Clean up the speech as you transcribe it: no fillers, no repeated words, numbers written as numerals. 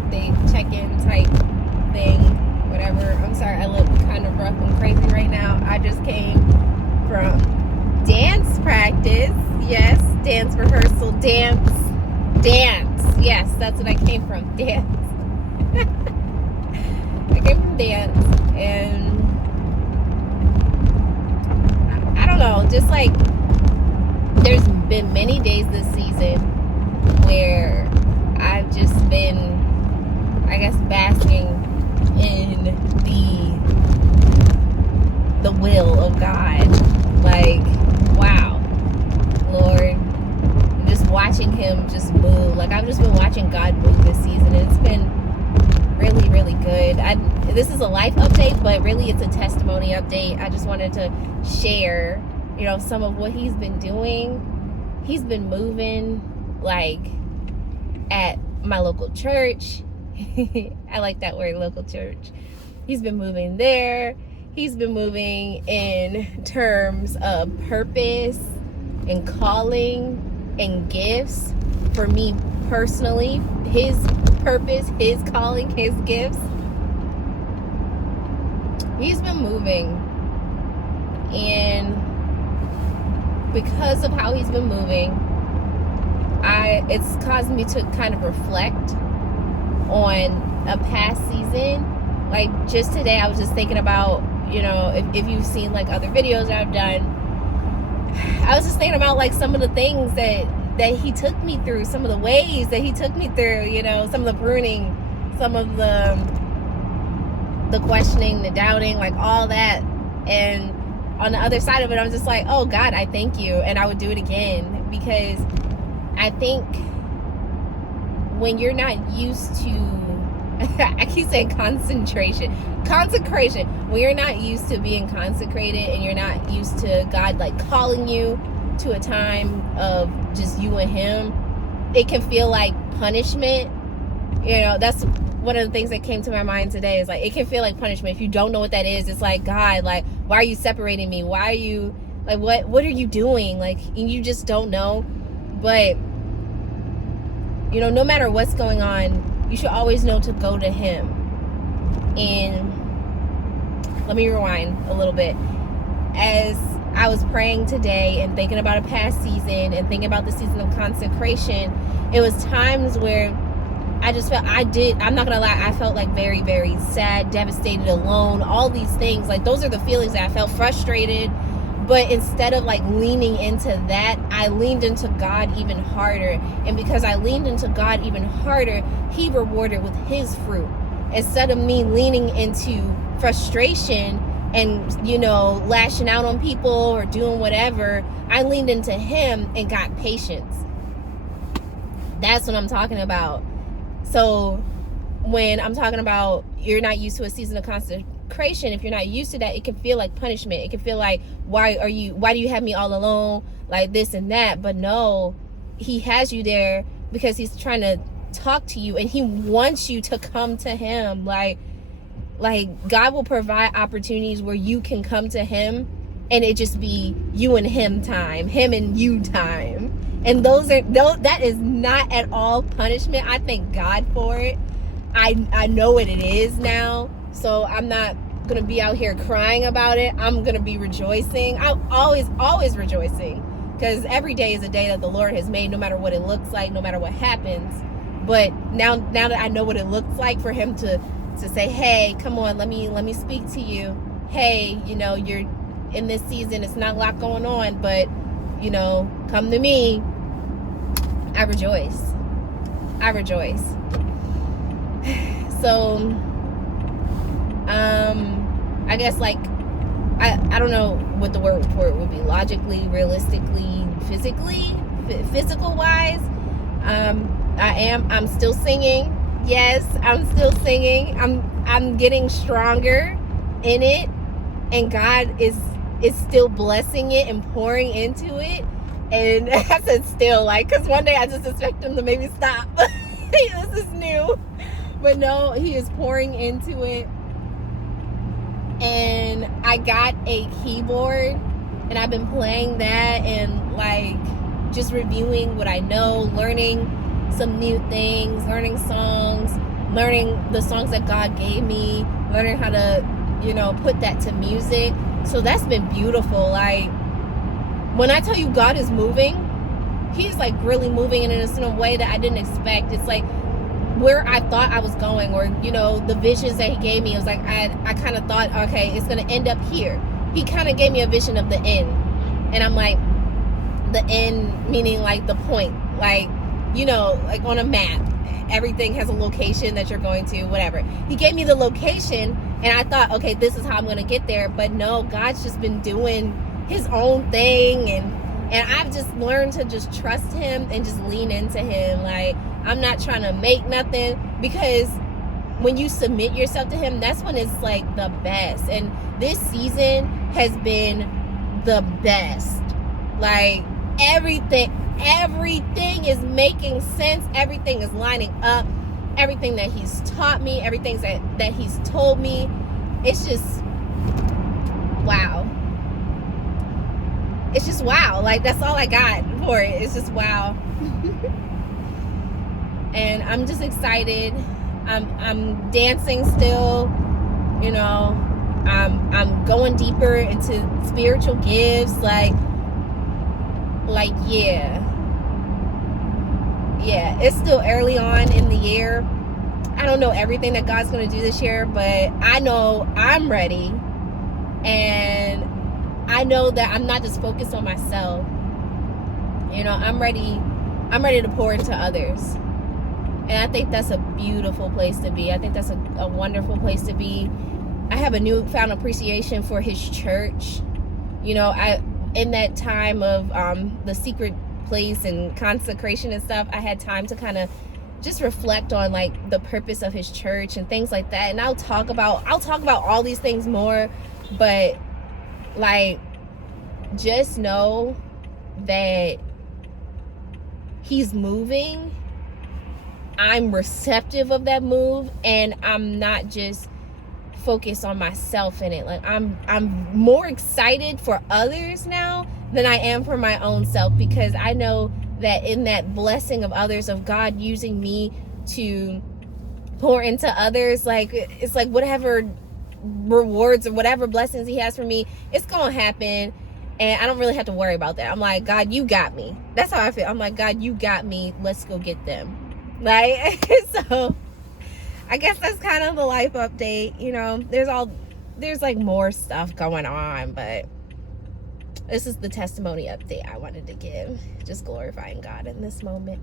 update, check-in type thing, whatever. I'm sorry, I look kind of rough and crazy right now. I just came from dance practice. Yes, dance rehearsal, dance. Yes, that's what I came from, dance. I came from dance, and I don't know, just like there's been many days this season where I've just been, I guess, basking in the will of God. Like, wow, Lord, just watching him just move. Like, I've just been watching God move this season, and it's been really, really good. This is a life update, but really it's a testimony update. I just wanted to share, some of what he's been doing. He's been moving, like, at my local church. I like that word, local church. He's been moving there. He's been moving in terms of purpose and calling and gifts for me personally. His purpose, his calling, his gifts. He's been moving, and because of how he's been moving, it's caused me to kind of reflect on a past season. Like, just today I was just thinking about, if you've seen like other videos that I've done, I was just thinking about like some of the things that he took me through, some of the ways that he took me through, some of the pruning, some of the questioning, the doubting, like all that. And on the other side of it, I'm just like, oh God, I thank you. And I would do it again, because I think when you're not used to, I keep saying consecration. When you're not used to being consecrated, and you're not used to God like calling you to a time of just you and him, it can feel like punishment. That's one of the things that came to my mind today, is like, it can feel like punishment. If you don't know what that is, it's like, God, like, why are you separating me? Why are you, like, what are you doing? Like, you just don't know. But no matter what's going on, you should always know to go to him. And let me rewind a little bit. As I was praying today and thinking about a past season and thinking about the season of consecration, it was times where I just felt, I'm not gonna lie, I felt like very, very sad, devastated, alone, all these things. Like, those are the feelings that I felt, frustrated. But instead of like leaning into that, I leaned into God even harder. And because I leaned into God even harder, he rewarded with his fruit. Instead of me leaning into frustration and, lashing out on people or doing whatever, I leaned into him and got patience. That's what I'm talking about. So when I'm talking about you're not used to a season of consecration, if you're not used to that, it can feel like punishment. It can feel like, why do you have me all alone, like this and that? But no, he has you there because he's trying to talk to you, and he wants you to come to him. Like God will provide opportunities where you can come to him, and it just be you and him time, him and you time. And that is not at all punishment. I thank God for it. I know what it is now. So I'm not going to be out here crying about it. I'm going to be rejoicing. I'm always rejoicing, because every day is a day that the Lord has made, no matter what it looks like, no matter what happens. But now that I know what it looks like for him to say, hey, come on, let me speak to you. Hey, you're in this season. It's not a lot going on, but come to me. I rejoice. So, I guess, like, I don't know what the word for it would be, logically, realistically, physically, physical wise. I'm still singing. Yes, I'm still singing. I'm getting stronger in it, and God is still blessing it and pouring into it. And I said still, like, because one day I just expect him to maybe stop. This is new. But no, he is pouring into it. And I got a keyboard, and I've been playing that and, like, just reviewing what I know, learning some new things, learning songs. learning the songs that God gave me, learning how to, put that to music. So that's been beautiful. Like, when I tell you God is moving, he's like really moving in a way that I didn't expect. It's like where I thought I was going, or the visions that he gave me, it was like I kind of thought, okay, it's gonna end up here. He kind of gave me a vision of the end, and I'm like, the end meaning like the point, like like on a map, everything has a location that you're going to, whatever. He gave me the location, and I thought, okay, this is how I'm gonna get there. But no, God's just been doing his own thing, and I've just learned to just trust him and just lean into him. Like, I'm not trying to make nothing, because when you submit yourself to him, that's when it's like the best. And this season has been the best. Like, everything is making sense. Everything is lining up. Everything that he's taught me, everything that he's told me, it's just wow. It's just wow. Like, that's all I got for it. It's just wow. And I'm just excited. I'm dancing still. I'm going deeper into spiritual gifts. Like yeah, it's still early on in the year. I don't know everything that God's going to do this year, but I know I'm ready. And I know that I'm not just focused on myself. I'm ready to pour into others. And I think that's a beautiful place to be. I think that's a wonderful place to be. I have a newfound appreciation for his church. In that time of the secret place and consecration and stuff, I had time to kind of just reflect on like the purpose of his church and things like that. And I'll talk about all these things more, but like, just know that he's moving. I'm receptive of that move, and I'm not just focused on myself in it. Like, I'm more excited for others now than I am for my own self, because I know that in that blessing of others, of God using me to pour into others, like, it's like whatever rewards or whatever blessings he has for me, it's gonna happen. And I don't really have to worry about that. I'm like, God, you got me. That's how I feel. I'm like, God, you got me. Let's go get them. Like, so I guess that's kind of the life update. There's like more stuff going on, but this is the testimony update I wanted to give. Just glorifying God in this moment.